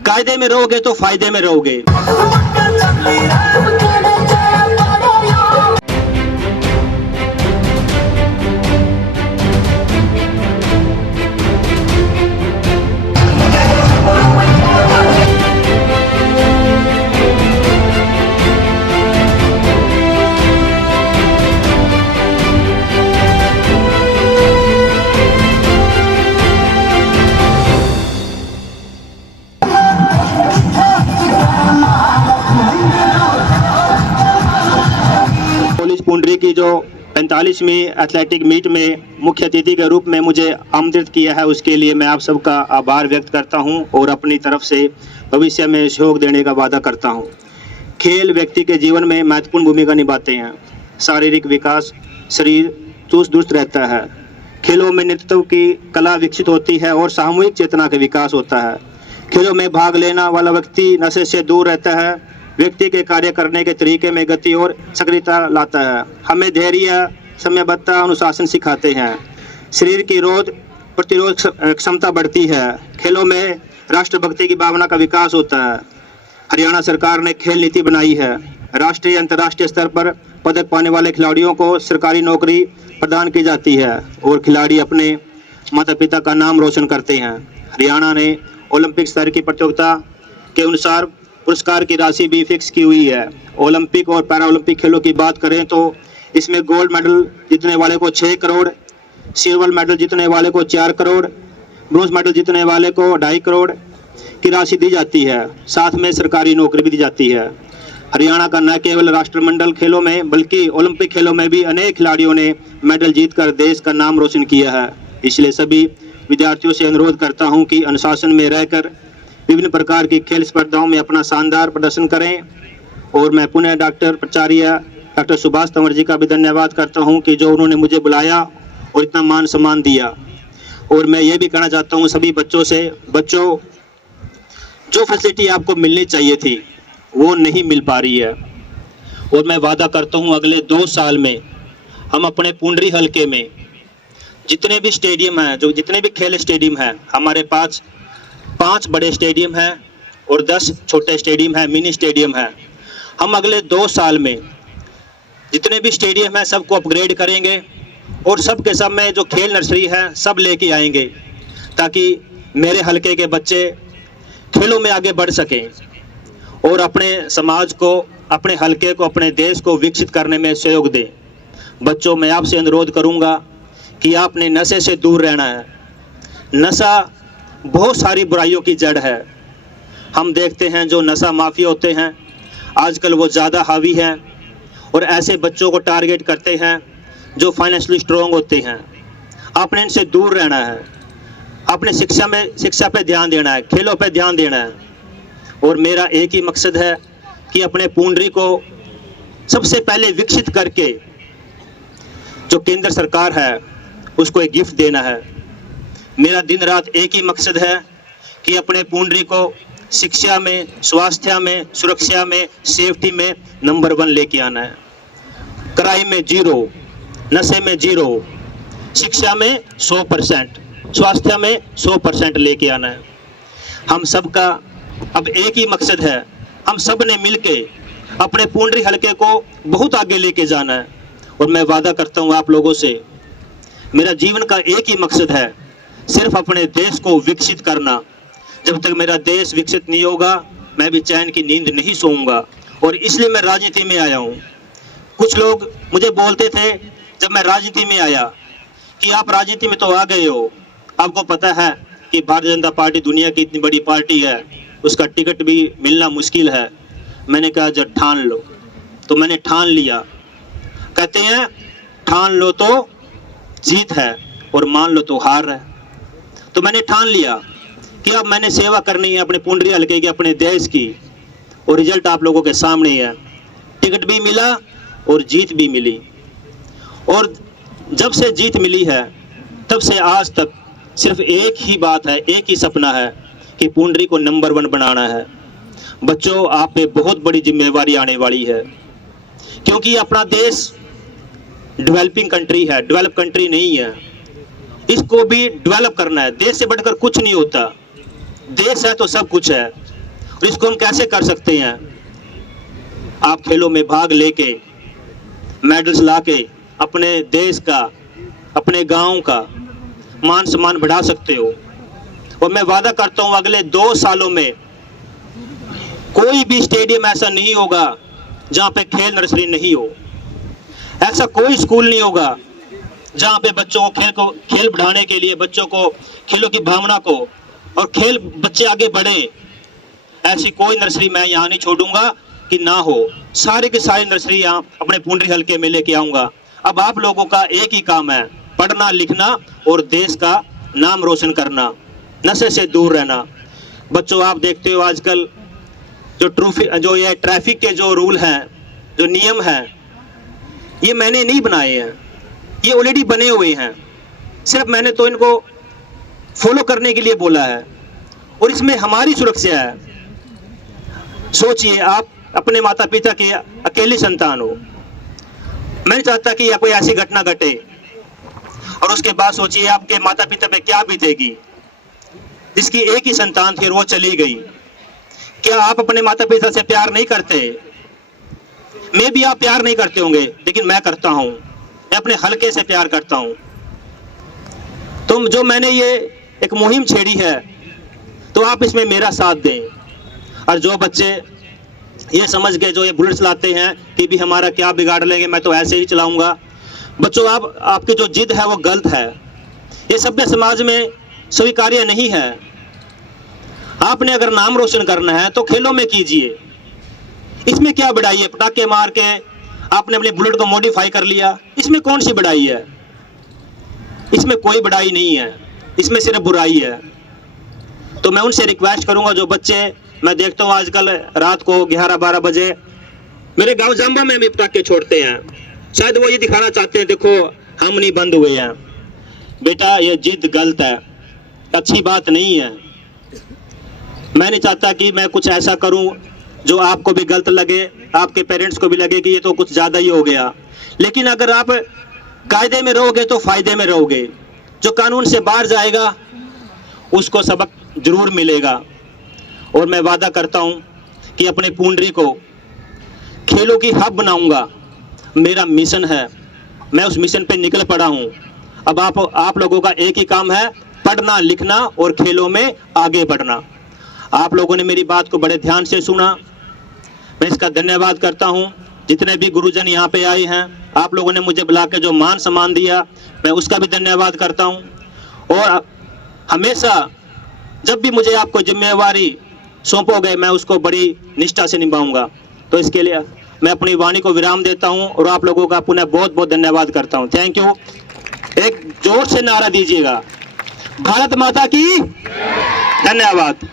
कायदे में रहोगे तो फायदे में रहोगे। पुंडरी की जो 45वीं एथलेटिक मीट में मुख्य अतिथि के रूप में मुझे आमंत्रित किया है, उसके लिए मैं आप सबका आभार व्यक्त करता हूं और अपनी तरफ से भविष्य में सहयोग देने का वादा करता हूं। खेल व्यक्ति के जीवन में महत्वपूर्ण भूमिका निभाते हैं। शारीरिक विकास, शरीर चुस्त दुरुस्त रहता है। खेलों में नेतृत्व की कला विकसित होती है और सामूहिक चेतना का विकास होता है। खेलों में भाग लेने वाला व्यक्ति नशे से दूर रहता है। व्यक्ति के कार्य करने के तरीके में गति और सक्रियता लाता है। हमें धैर्य, समयबद्धता, अनुशासन सिखाते हैं। शरीर की रोग प्रतिरोध क्षमता बढ़ती है। खेलों में राष्ट्रभक्ति की भावना का विकास होता है। हरियाणा सरकार ने खेल नीति बनाई है। राष्ट्रीय अंतर्राष्ट्रीय स्तर पर पदक पाने वाले खिलाड़ियों को सरकारी नौकरी प्रदान की जाती है और खिलाड़ी अपने माता पिता का नाम रोशन करते हैं। हरियाणा ने ओलंपिक स्तर की प्रतियोगिता के अनुसार पुरस्कार की राशि भी फिक्स की हुई है। ओलंपिक और पैरालंपिक खेलों की बात करें तो इसमें गोल्ड मेडल जीतने वाले को 6 करोड़, सिल्वर मेडल जीतने वाले को 4 करोड़, ब्रोंज मेडल जीतने वाले को 2.5 करोड़ की राशि दी जाती है। साथ में सरकारी नौकरी भी दी जाती है। हरियाणा का न केवल राष्ट्रमंडल खेलों में बल्कि ओलंपिक खेलों में भी अनेक खिलाड़ियों ने मेडल जीतकर देश का नाम रोशन किया है। इसलिए सभी विद्यार्थियों से अनुरोध करता हूं कि अनुशासन में रहकर विभिन्न प्रकार की खेल स्पर्धाओं में अपना शानदार प्रदर्शन करें। और मैं पुनः डॉक्टर प्राचार्य डॉक्टर सुभाष तंवर जी का भी धन्यवाद करता हूं कि जो उन्होंने मुझे बुलाया और इतना मान सम्मान दिया। और मैं ये भी कहना चाहता हूं सभी बच्चों से, बच्चों जो फैसिलिटी आपको मिलनी चाहिए थी वो नहीं मिल पा रही है। और मैं वादा करता हूं अगले 2 साल में हम अपने पुंडरी हलके में जितने भी स्टेडियम हैं, जो जितने भी खेल स्टेडियम हैं, हमारे पास 5 बड़े स्टेडियम हैं और 10 छोटे स्टेडियम हैं, मिनी स्टेडियम हैं। हम अगले 2 साल में जितने भी स्टेडियम हैं सबको अपग्रेड करेंगे और सब के सब में जो खेल नर्सरी है सब लेके आएंगे ताकि मेरे हलके के बच्चे खेलों में आगे बढ़ सकें और अपने समाज को, अपने हलके को, अपने देश को विकसित करने में सहयोग दें। बच्चों, मैं आपसे अनुरोध करूंगा कि आपने नशे से दूर रहना है। नशा बहुत सारी बुराइयों की जड़ है। हम देखते हैं जो नशा माफिया होते हैं आजकल वो ज़्यादा हावी हैं और ऐसे बच्चों को टारगेट करते हैं जो फाइनेंशियली स्ट्रॉन्ग होते हैं। आपने इनसे दूर रहना है। अपने शिक्षा पे ध्यान देना है, खेलों पे ध्यान देना है। और मेरा एक ही मकसद है कि अपने पुंडरी को सबसे पहले विकसित करके जो केंद्र सरकार है उसको एक गिफ्ट देना है। मेरा दिन रात एक ही मकसद है कि अपने पुंडरी को शिक्षा में, स्वास्थ्य में, सुरक्षा में, सेफ्टी में नंबर 1 लेके आना है। क्राइम में 0, नशे में 0, शिक्षा में 100%, स्वास्थ्य में 100% लेके आना है। हम सबका अब एक ही मकसद है, हम सब ने मिलके अपने पुंडरी हलके को बहुत आगे लेके जाना है। और मैं वादा करता हूँ आप लोगों से, मेरा जीवन का एक ही मकसद है, सिर्फ अपने देश को विकसित करना। जब तक मेरा देश विकसित नहीं होगा मैं भी चैन की नींद नहीं सोऊंगा। और इसलिए मैं राजनीति में आया हूँ। कुछ लोग मुझे बोलते थे जब मैं राजनीति में आया कि आप राजनीति में तो आ गए हो, आपको पता है कि भारतीय जनता पार्टी दुनिया की इतनी बड़ी पार्टी है, उसका टिकट भी मिलना मुश्किल है। मैंने कहा जब ठान लो, तो मैंने ठान लिया। कहते हैं ठान लो तो जीत है और मान लो तो हार है। तो मैंने ठान लिया कि अब मैंने सेवा करनी है अपने पुंडरी हलके की, अपने देश की। और रिजल्ट आप लोगों के सामने है, टिकट भी मिला और जीत भी मिली। और जब से जीत मिली है तब से आज तक सिर्फ एक ही बात है, एक ही सपना है कि पुंडरी को नंबर 1 बनाना है। बच्चों, आप पे बहुत बड़ी जिम्मेवारी आने वाली है, क्योंकि अपना देश डेवलपिंग कंट्री है, डेवलप कंट्री नहीं है। इसको भी डेवलप करना है। देश से बढ़कर कुछ नहीं होता। देश है तो सब कुछ है, और इसको हम कैसे कर सकते हैं? आप खेलों में भाग लेके मेडल्स लाके अपने देश का, अपने गांव का मान सम्मान बढ़ा सकते हो। और मैं वादा करता हूं अगले 2 सालों में कोई भी स्टेडियम ऐसा नहीं होगा जहां पे खेल नर्सरी नहीं हो। ऐसा कोई स्कूल नहीं होगा जहां पे बच्चों को खेल बढ़ाने के लिए, बच्चों को खेलों की भावना को और खेल बच्चे आगे बढ़े, ऐसी कोई नर्सरी मैं यहाँ नहीं छोड़ूंगा कि ना हो। सारी की सारी नर्सरी यहाँ अपने पुंडरी हल्के में लेके आऊंगा। अब आप लोगों का एक ही काम है, पढ़ना लिखना और देश का नाम रोशन करना, नशे से दूर रहना। बच्चों आप देखते हो आजकल जो ये ट्रैफिक के जो रूल हैं, जो नियम हैं, ये मैंने नहीं बनाए हैं, ये ऑलरेडी बने हुए हैं। सिर्फ मैंने तो इनको फॉलो करने के लिए बोला है, और इसमें हमारी सुरक्षा है। सोचिए, आप अपने माता पिता के अकेले संतान हो। मैं नहीं चाहता कि कोई ऐसी घटना घटे और उसके बाद सोचिए आपके माता पिता पे क्या बीतेगी, जिसकी एक ही संतान थी और वो चली गई। क्या आप अपने माता पिता से प्यार नहीं करते? मैं भी आप प्यार नहीं करते होंगे, लेकिन मैं करता हूं। मैं अपने हल्के से प्यार करता हूं। तो जो मैंने ये एक मुहिम छेड़ी है, तो आप इसमें मेरा साथ दें। और जो बच्चे ये समझ गए, जो ये बुलेट चलाते हैं कि भी हमारा क्या बिगाड़ लेंगे, मैं तो ऐसे ही चलाऊंगा, बच्चों आपकी जो जिद है वो गलत है। ये सभ्य समाज में स्वीकार्य नहीं है। आपने अगर नाम रोशन करना है तो खेलों में कीजिए। इसमें क्या बढ़ाई है? पटाखे मार के आपने अपने बुलेट को मॉडिफाई कर लिया, इसमें कौन सी बढ़ाई है? इसमें कोई बढ़ाई नहीं है, इसमें सिर्फ बुराई है। तो मैं उनसे रिक्वेस्ट करूंगा, जो बच्चे मैं देखता हूं आजकल रात को 11-12 बजे मेरे गांव जांबा में भी पटाखे छोड़ते हैं, शायद वो ये दिखाना चाहते हैं देखो हम नहीं बंद हुए हैं। बेटा ये जिद गलत है, अच्छी बात नहीं है। मैं नहीं चाहता कि मैं कुछ ऐसा करूं जो आपको भी गलत लगे, आपके पेरेंट्स को भी लगे कि ये तो कुछ ज़्यादा ही हो गया। लेकिन अगर आप कायदे में रहोगे तो फायदे में रहोगे। जो कानून से बाहर जाएगा उसको सबक जरूर मिलेगा। और मैं वादा करता हूं कि अपने पुंडरी को खेलों की हब बनाऊंगा। मेरा मिशन है, मैं उस मिशन पे निकल पड़ा हूं। अब आप लोगों का एक ही काम है, पढ़ना लिखना और खेलों में आगे बढ़ना। आप लोगों ने मेरी बात को बड़े ध्यान से सुना, मैं इसका धन्यवाद करता हूं। जितने भी गुरुजन यहाँ पे आए हैं, आप लोगों ने मुझे बुला के जो मान सम्मान दिया, मैं उसका भी धन्यवाद करता हूं। और हमेशा जब भी मुझे आपको जिम्मेवारी सौंपोगे, मैं उसको बड़ी निष्ठा से निभाऊंगा। तो इसके लिए मैं अपनी वाणी को विराम देता हूं और आप लोगों का पुनः बहुत बहुत धन्यवाद करता हूं। Thank you. एक जोर से नारा दीजिएगा, भारत माता की। धन्यवाद।